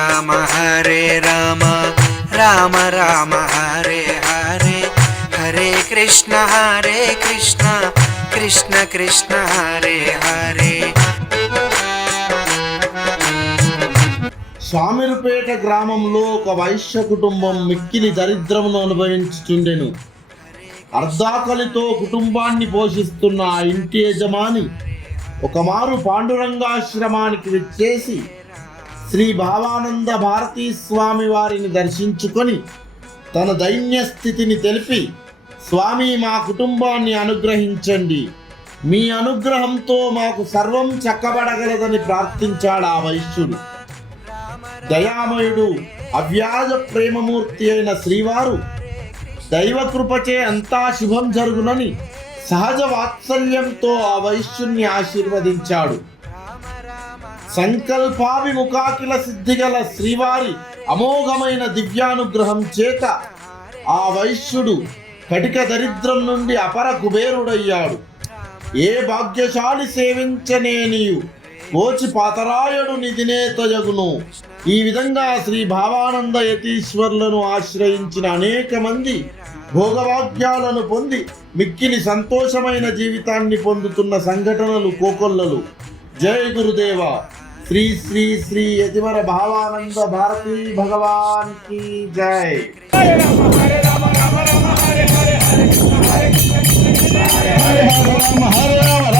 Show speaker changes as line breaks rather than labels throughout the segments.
రామ హరే రామ రామ రామ హరే హరే హరే కృష్ణ హరే కృష్ణ కృష్ణ కృష్ణ హరే హరే
స్వామిరుపేట గ్రామంలో ఒక వైశ్య కుటుంబం మిక్కిలి దరిద్రమును అనుభవించుచుండెను. అర్ధాకలితో కుటుంబాన్ని పోషిస్తున్న ఆ ఇంటి యజమాని ఒకమారు పాండురంగాశ్రమానికి విచ్చేసి శ్రీ భావానంద భారతీ స్వామి వారిని దర్శించుకొని తన దైన్య స్థితిని తెలిపి స్వామి మా కుటుంబాన్ని అనుగ్రహించండి. మీ అనుగ్రహంతో మాకు సర్వం చక్కబడగలదని ప్రార్థించాడు ఆ వైశ్యుడు. దయామయుడు అవ్యాజ ప్రేమమూర్తి అయిన శ్రీవారు దైవకృపచే అంతా శుభం జరుగునని సహజ వాత్సల్యంతో ఆ వైశ్యుణ్ణి ఆశీర్వదించాడు. సంకల్పాభిముఖాకిల సిద్ధిగల శ్రీవారి అమోఘమైన దివ్యానుగ్రహం చేత ఆ వైశ్యుడు కటిక దరిద్రం నుండి అపర కుబేరుడయ్యాడు. ఏ భాగ్యశాలి సేవించనేనియు కోచి పాతరాయుడు నిధినే ఈ విధంగా శ్రీ భావానంద యతీశ్వర్లను ఆశ్రయించిన అనేక మంది భోగభాగ్యాలను పొంది మిక్కిలి సంతోషమైన జీవితాన్ని పొందుతున్న సంఘటనలు కోకొల్లలు. జయ గురుదేవ! श्री श्री श्री यतिवर भावानंद भारती भगवान की जय
हरे राम हरे राम हरे हरे हरे हरे हरे हरे हरे राम हरे राम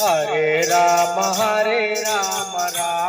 హరే రామ హరే రామ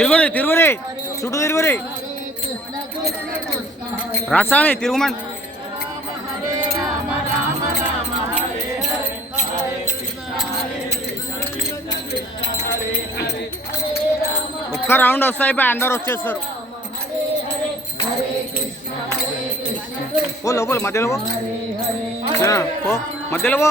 తిరుగురి తిరుగురి. చుట్టూ తిరుగురి. రాసామి తిరుగుమన్. ఒక్క రౌండ్ వస్తాయి పై అందరు వచ్చేస్తారు. పో లోపల మధ్యలో పో. మధ్యలో పో.